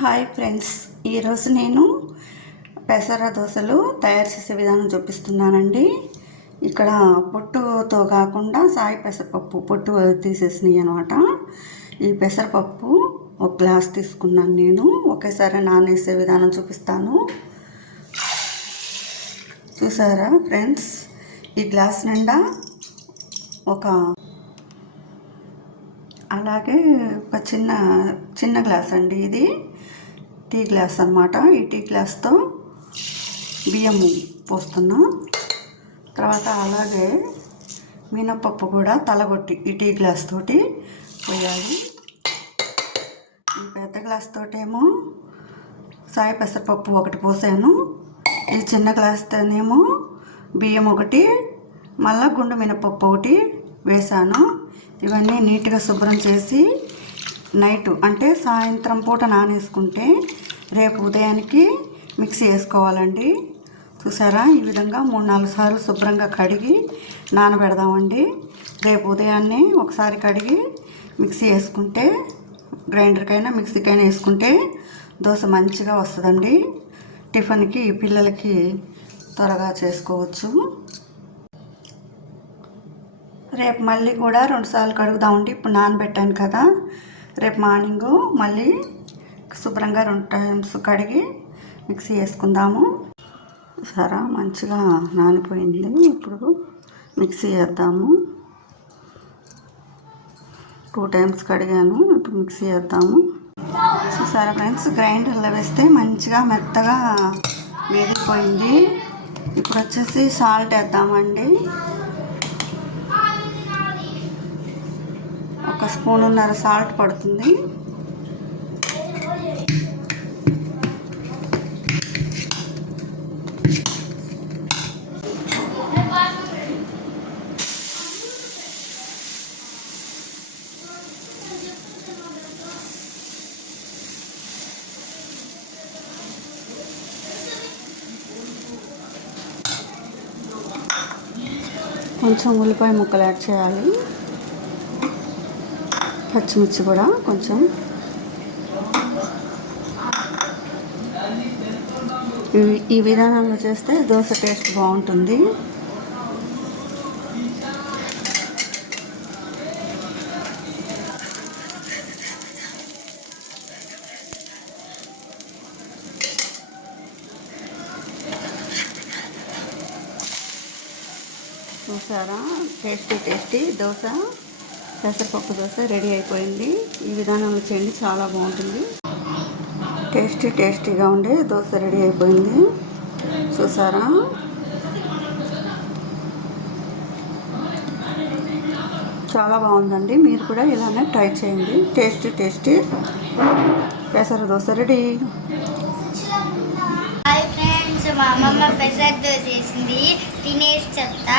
Hi friends. ఈరోజు నేను పెసర దోశలు తయారు చేసే విధానం చూపిస్తున్నానండి. ఇక్కడ పొట్టుతో కాకుండా సాయి పెసరపప్పు పొట్టు తీసేసినాయి అనమాట ఈ పెసరపప్పు ఒక గ్లాస్ తీసుకున్నాను నేను. ఒకేసారి నానేసే విధానం చూపిస్తాను. చూసారా ఫ్రెండ్స్? ఈ గ్లాస్ నిండా ఒక అలాగే ఒక చిన్న చిన్న గ్లాస్ అండి ఇది. టీ గ్లాస్ అనమాట ఈ టీ గ్లాస్తో బియ్యం పోస్తున్నా. తర్వాత అలాగే మినపప్పు కూడా తలగొట్టి ఈ టీ గ్లాస్ తోటి పోయాలి. ఈ పెద్ద గ్లాస్ తోటేమో సాయి పెసరపప్పు ఒకటి పోసాను. ఈ చిన్న గ్లాస్తోనేమో బియ్యం ఒకటి మళ్ళా గుండు మినపప్పు ఒకటి వేసాను ఇవన్నీ నీట్గా శుభ్రం చేసి నైట్ అంటే సాయంత్రం పూట నానేసుకుంటే రేపు ఉదయానికి మిక్సీ వేసుకోవాలండి చూసారా? ఈ విధంగా మూడు నాలుగు సార్లు శుభ్రంగా కడిగి నానబెడదామండి. రేపు ఉదయాన్నే ఒకసారి కడిగి మిక్సీ వేసుకుంటే గ్రైండర్కైనా మిక్సీకైనా వేసుకుంటే దోశ మంచిగా వస్తుందండి. టిఫిన్కి పిల్లలకి త్వరగా చేసుకోవచ్చు. రేపు మళ్ళీ కూడా రెండుసార్లు కడుగుదామండి ఇప్పుడు నానబెట్టాను కదా. రేపు మార్నింగు మళ్ళీ శుభ్రంగా రెండు టైమ్స్ కడిగి మిక్సీ వేసుకుందాము. సరే మంచిగా నానిపోయింది. ఇప్పుడు మిక్సీ వేద్దాము. టూ టైమ్స్ కడిగాను ఇప్పుడు మిక్సీ వేద్దాము. చూసారా ఫ్రెండ్స్ గ్రైండర్లో వేస్తే మంచిగా మెత్తగా వేగిపోయింది. ఇప్పుడు వచ్చేసి సాల్ట్ వేద్దామండి. ఒక స్పూన్ ఉన్నర సాల్ట్ పడుతుంది. కొంచెం ఉల్లిపాయ ముక్కలు యాడ్ చేయాలి. పచ్చిమిర్చి కూడా కొంచెం. ఈ- ఈ విధానంలో చేస్తే దోశ టేస్ట్ బాగుంటుంది. చూసారా? Tasty tasty dosa. పెసరపప్పు దోశ రెడీ అయిపోయింది. ఈ విధానంలో చేయండి చాలా బాగుంటుంది. టేస్టీ టేస్టీగా ఉండే దోశ రెడీ అయిపోయింది. చూసారా? చాలా బాగుందండి. మీరు కూడా ఇలానే ట్రై చేయండి. టేస్టీ టేస్టీ పెసర దోశ రెడీ. హాయ్ ఫ్రెండ్స్ మా అమ్మమ్మ పెసర్ దోశ చేసింది. తినేసి చెప్తా.